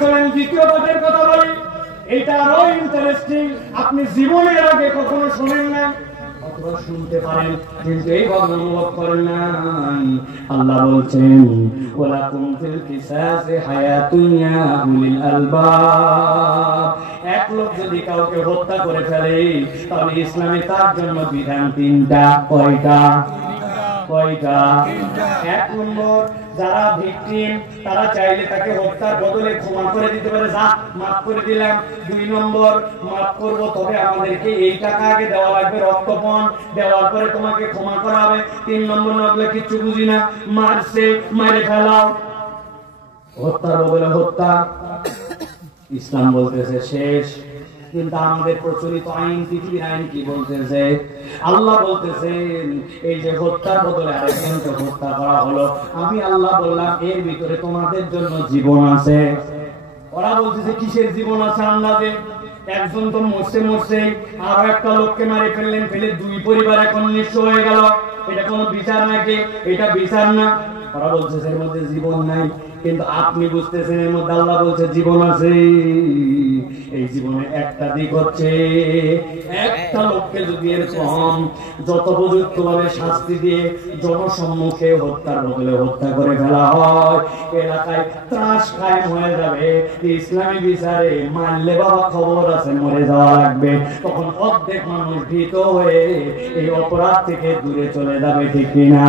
চলেন দ্বিতীয় পাঠের কথা বলি, এটা আরো ইন্টারেস্টিং, আপনি জীবনের আগে কখনো শোনেন না অথবা শুনতে পারেন কিন্তু এইভাবে অনুভব করেন না। আল্লাহ বলছেন ওয়ালাকুম ফিল কিসাসি হায়াতুন ইয়া উলিল আলবাব। এক লোক যদি কাউকে হত্যা করে ফেলে তাহলে ইসলামে তার জন্য বিধান তিনটা। কয়টা? এক নম্বর, যারা ভিকটিম তারা চাইলে তাকে হত্যার বদলে ক্ষমা করে দিতে পারে, যা মাফ করে দিলাম। দুই নম্বর, মাফ করবো তবে আমাদেরকে এই টাকা আগে দেওয়া লাগবে, রক্তপণ দেওয়ার পরে তোমাকে ক্ষমা করা হবে। তিন নম্বর, নগলে কিচ্ছু বুঝি না, মারছে মারে ফেলাও, হত্যার বদলে হত্যা। ইসলাম বলতেছে শেষ। কিন্তু আমাদের প্রচলিত আইন, পৃথিবীর আইন কি বলতেছে? আল্লাহ বলতেছেন এই যে হত্যার বদলে আরেকজনকে হত্যা করা হলো, আমি আল্লাহ বললাম এর ভিতরে তোমাদের জন্য জীবন আছে। ওরা বলতেছে কিসের জীবন আছে? আন্দাজে একজন তো মরছে, আর একটা লোককে মারে ফেললেন, ফেলে দুই পরিবার এখন নিঃস্ব হয়ে গেল, এটা কোনো বিচার নাকি? এটা বিচার না। ওরা বলতেছে এর মধ্যে জীবন নাই, কিন্তু আপনি বুঝতেছেন এর মধ্যে আল্লাহ বলছে জীবন আছে। এই জীবনে একটা দিক হচ্ছে, একটা লোককে যদি এরকম যথোপযুক্ত ভাবে শাস্তি দিয়ে জনসম্মুখে হত্যার বদলে হত্যা করে ফেলা হয়, এলাকায় ত্রাস কায়েম হয়ে যাবে। ইসলামী বিচারে মানলে বাবা খবর আছে মরে যাওয়া লাগবে, তখন অর্ধেক মানুষ ভীত হয়ে এই অপরাধ থেকে দূরে চলে যাবে, ঠিক কিনা?